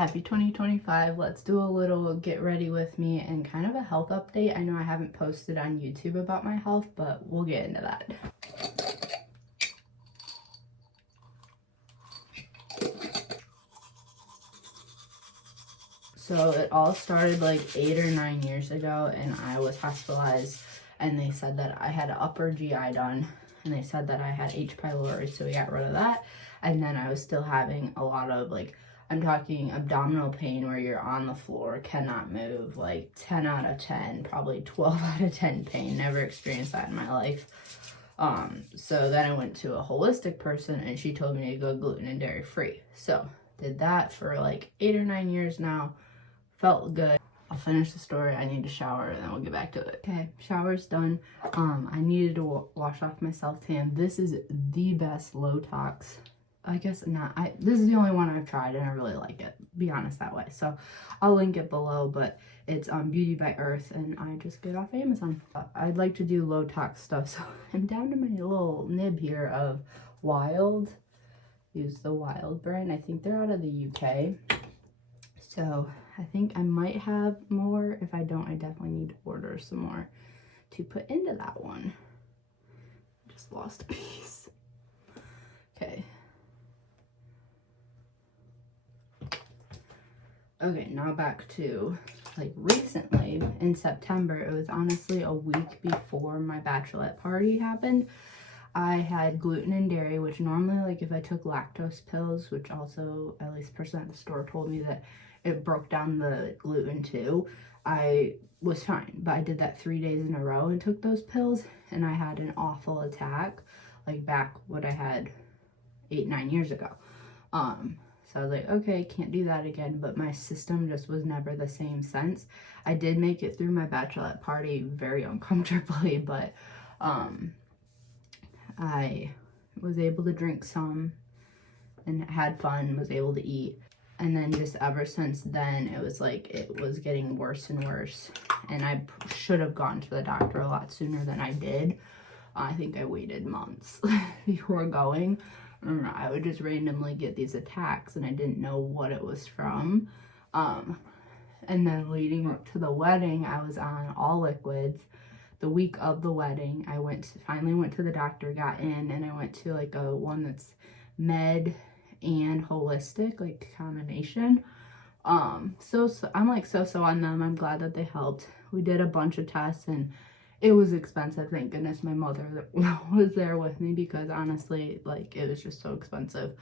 Happy 2025. Let's do a little get ready with me and kind of a health update. I know I haven't posted on YouTube about my health, but we'll get into that. So it all started like 8 or 9 years ago, and I was hospitalized, and they said that I had an upper GI done, and they said that I had H. pylori, so we got rid of that. And then I was still having a lot of, like, I'm talking abdominal pain where you're on the floor, cannot move, like 10 out of 10, probably 12 out of 10 pain. Never experienced that in my life. So then I went to a holistic person, and she told me to go gluten and dairy free. So did that for like 8 or 9 years now. Felt good. I'll finish the story. I need to shower and then we'll get back to it. Okay, shower's done. I needed to wash off my self-tan. This is the best low tox. I guess not. This is the only one I've tried and I really like it. Be honest that way. So I'll link it below, but it's Beauty by Earth and I just get it off Amazon. I'd like to do low tox stuff, so I'm down to my little nib here of Wild. Use the Wild brand. I think they're out of the UK. So I think I might have more. If I don't, I definitely need to order some more to put into that one. Just lost a piece. Okay. Okay, now back to like recently in September. It was honestly a week before my bachelorette party happened. I had gluten and dairy, which normally, like if I took lactose pills, which also at least the person at the store told me that it broke down the gluten too, I was fine. But I did that 3 days in a row and took those pills, and I had an awful attack, like back what I had 8-9 years ago. So I was like, okay, can't do that again, but my system just was never the same since. I did make it through my bachelorette party very uncomfortably, but I was able to drink some and had fun, was able to eat. And then just ever since then, it was like it was getting worse and worse. And I should have gone to the doctor a lot sooner than I did. I think I waited months before going. I don't know, I would just randomly get these attacks and I didn't know what it was from. And then leading up to the wedding, I was on all liquids. The week of the wedding, I finally went to the doctor, got in, and I went to like a one that's med and holistic, like combination. So I'm like so on them. I'm glad that they helped. We did a bunch of tests and it was expensive. Thank goodness my mother was there with me, because honestly, like, it was just so expensive.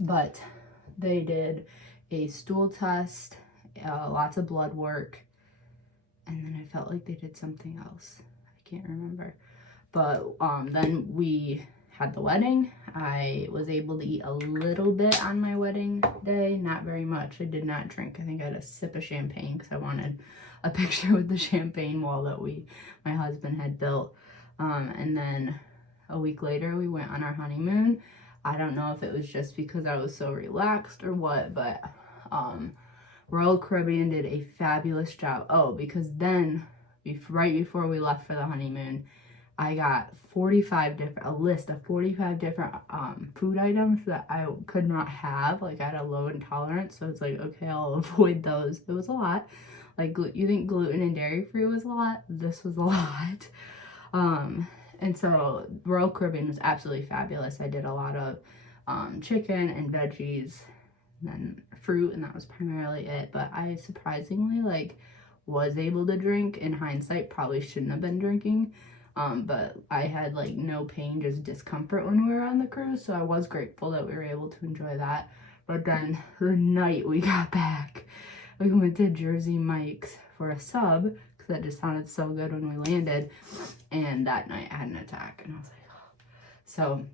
But they did a stool test, lots of blood work, and then I felt like they did something else. I can't remember. But then we had the wedding. I was able to eat a little bit on my wedding day, not very much. I did not drink. I think I had a sip of champagne because I wanted a picture with the champagne wall that my husband had built. And then a week later we went on our honeymoon. I don't know if it was just because I was so relaxed or what, but Royal Caribbean did a fabulous job. Oh, because then right before we left for the honeymoon, I got a list of 45 different food items that I could not have. Like, I had a low intolerance, so it's like, okay, I'll avoid those. It was a lot. Like, you think gluten and dairy free was a lot? This was a lot. And so Royal Caribbean was absolutely fabulous. I did a lot of chicken and veggies, and then fruit, and that was primarily it. But I surprisingly, like, was able to drink. In hindsight, probably shouldn't have been drinking. But I had like no pain, just discomfort when we were on the cruise, so I was grateful that we were able to enjoy that. But then the night we got back, we went to Jersey Mike's for a sub, because that just sounded so good when we landed, and that night I had an attack, and I was like, oh. So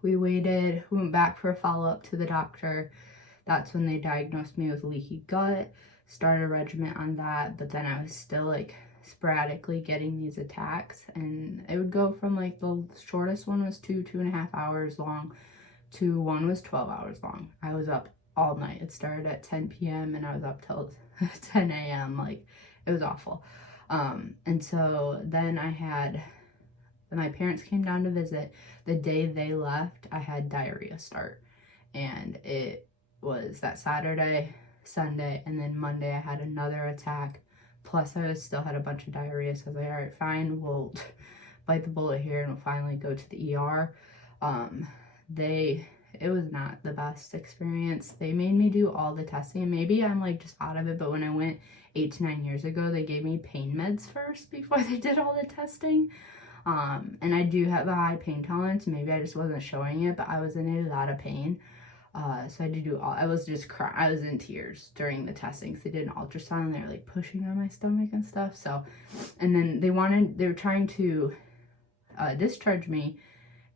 we went back for a follow-up to the doctor. That's when they diagnosed me with leaky gut, started a regimen on that, but then I was still like sporadically getting these attacks, and it would go from like the shortest one was 2.5 hours long to one was 12 hours long. I was up all night. It started at 10 p.m. and I was up till 10 a.m. Like, it was awful. And so then my parents came down to visit. The day they left, I had diarrhea start, and it was that Saturday, Sunday, and then Monday I had another attack. Plus I still had a bunch of diarrhea, so I was like, all right, fine, we'll bite the bullet here and we'll finally go to the ER. It was not the best experience. They made me do all the testing. Maybe I'm like just out of it, but when I went 8 to 9 years ago, they gave me pain meds first before they did all the testing. And I do have a high pain tolerance. Maybe I just wasn't showing it, but I was in a lot of pain. So I had to do all, I was just crying. I was in tears during the testing because they did an ultrasound and they were like pushing on my stomach and stuff. So, and then they were trying to discharge me,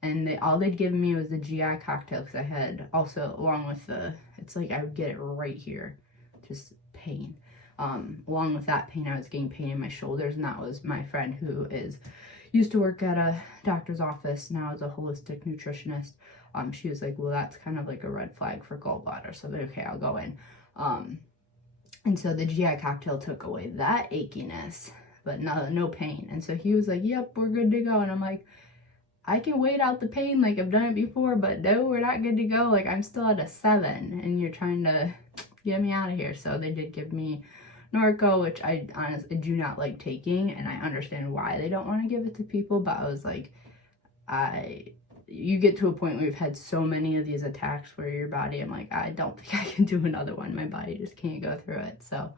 and all they'd given me was the GI cocktail because I had also, along with it's like I would get it right here, just pain. Along with that pain, I was getting pain in my shoulders, and that was my friend who used to work at a doctor's office, now is a holistic nutritionist. She was like, well, that's kind of like a red flag for gallbladder. So, okay, I'll go in. And so the GI cocktail took away that achiness, but no pain. And so he was like, yep, we're good to go. And I'm like, I can wait out the pain, like I've done it before, but no, we're not good to go. Like I'm still at a 7 and you're trying to get me out of here. So they did give me Norco, which I honestly do not like taking, and I understand why they don't want to give it to people, but I was like, you get to a point where you've had so many of these attacks where your body, I'm like, I don't think I can do another one. My body just can't go through it. So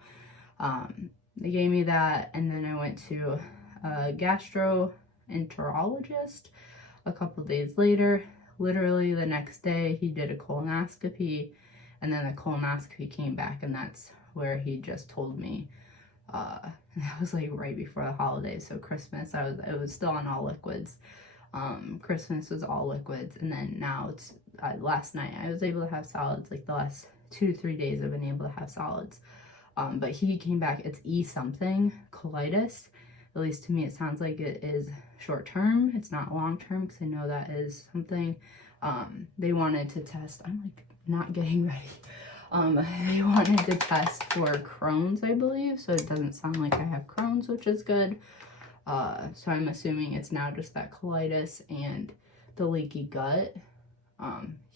they gave me that, and then I went to a gastroenterologist a couple days later. Literally the next day, he did a colonoscopy, and then the colonoscopy came back, and that's where he just told me, that was like right before the holidays, so Christmas, it was still on all liquids. Christmas was all liquids, and then now it's, last night I was able to have solids, like the last 2 to 3 days I've been able to have solids. But he came back, it's something, colitis. At least to me, it sounds like it is short term. It's not long term, because I know that is something. They wanted to test, I'm like not getting ready. They wanted to test for Crohn's, I believe. So it doesn't sound like I have Crohn's, which is good. So I'm assuming it's now just that colitis and the leaky gut.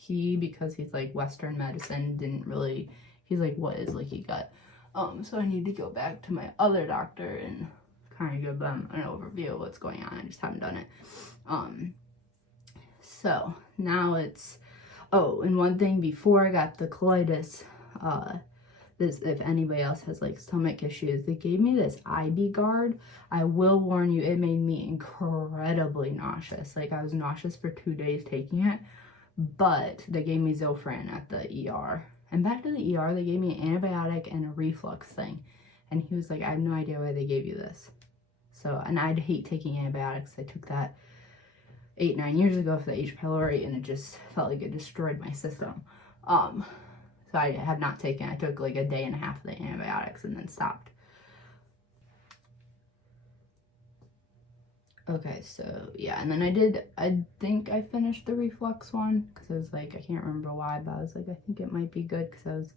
Because he's like Western medicine, he's like, what is leaky gut? So I need to go back to my other doctor and kind of give them an overview of what's going on. I just haven't done it. So now it's, and one thing before I got the colitis, if anybody else has like stomach issues, they gave me this IB-Guard. I will warn you, it made me incredibly nauseous. Like I was nauseous for 2 days taking it, but they gave me Zofran at the ER. And back to the ER, they gave me an antibiotic and a reflux thing. And he was like, I have no idea why they gave you this. So, and I'd hate taking antibiotics. I took that 8, 9 years ago for the H. pylori, and it just felt like it destroyed my system. So I have not taken, I took like a day and a half of the antibiotics and then stopped. Okay, so yeah, and then I think I finished the reflux one, because I was like, I can't remember why, but I was like, I think it might be good, because I was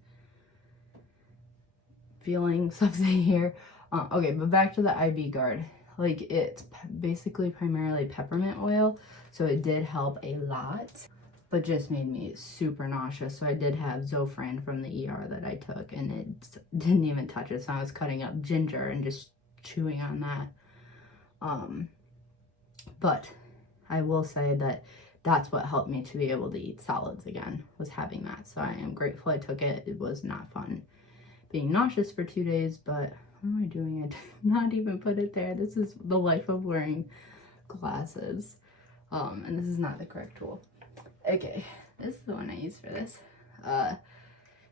feeling something here. Okay, but back to the IB-Guard. Like, it's basically primarily peppermint oil, so it did help a lot, but just made me super nauseous. So I did have Zofran from the ER that I took, and it didn't even touch it. So I was cutting up ginger and just chewing on that. But I will say that that's what helped me to be able to eat solids again, was having that. So I am grateful I took it. It was not fun being nauseous for 2 days, but what am I doing? I did not even put it there. This is the life of wearing glasses. And this is not the correct tool. Okay, this is the one I use for this.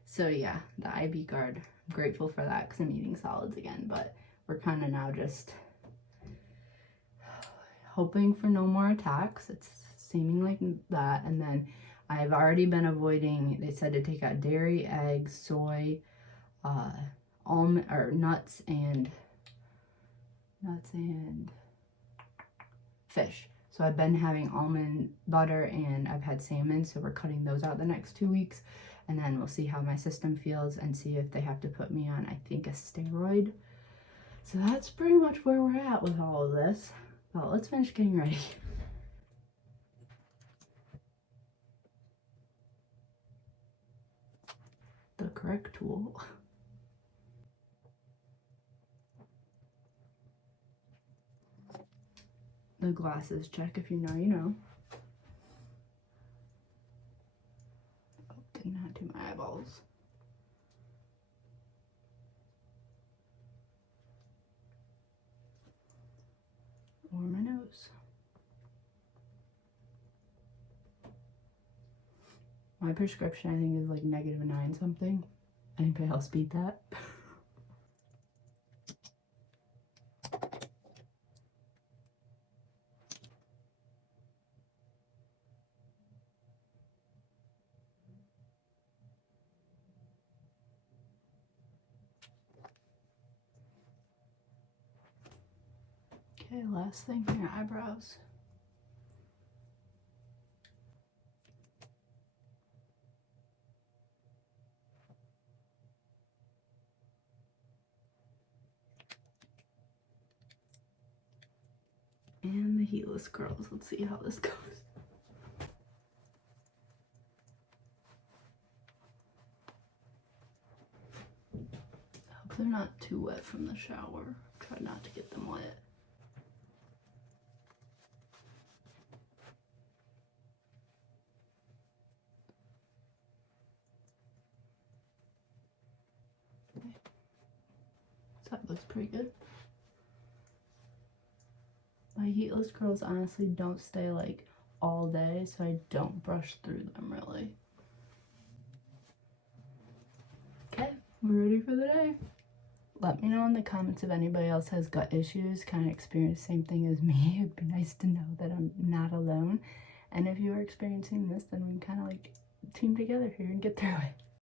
So yeah, the IB-Guard, I'm grateful for that because I'm eating solids again, but we're kind of now just hoping for no more attacks. It's seeming like that. And then I've already been avoiding, they said to take out dairy, eggs, soy, almond or nuts and fish. So I've been having almond butter and I've had salmon, so we're cutting those out the next 2 weeks, and then we'll see how my system feels and see if they have to put me on, I think, a steroid. So that's pretty much where we're at with all of this. Well, let's finish getting ready. correct tool. The glasses check, if you know, you know. Oh, did not do my eyeballs. Or my nose. My prescription, I think, is like -9 something. Anybody else beat that? Okay, last thing here, eyebrows. And the heatless curls. Let's see how this goes. I hope they're not too wet from the shower. Try not to get them wet. That looks pretty good. My heatless curls honestly don't stay like all day, so I don't brush through them really. Okay, we're ready for the day. Let me know in the comments if anybody else has gut issues, kind of experience the same thing as me. It'd be nice to know that I'm not alone. And if you are experiencing this, then we can kind of like team together here and get through it.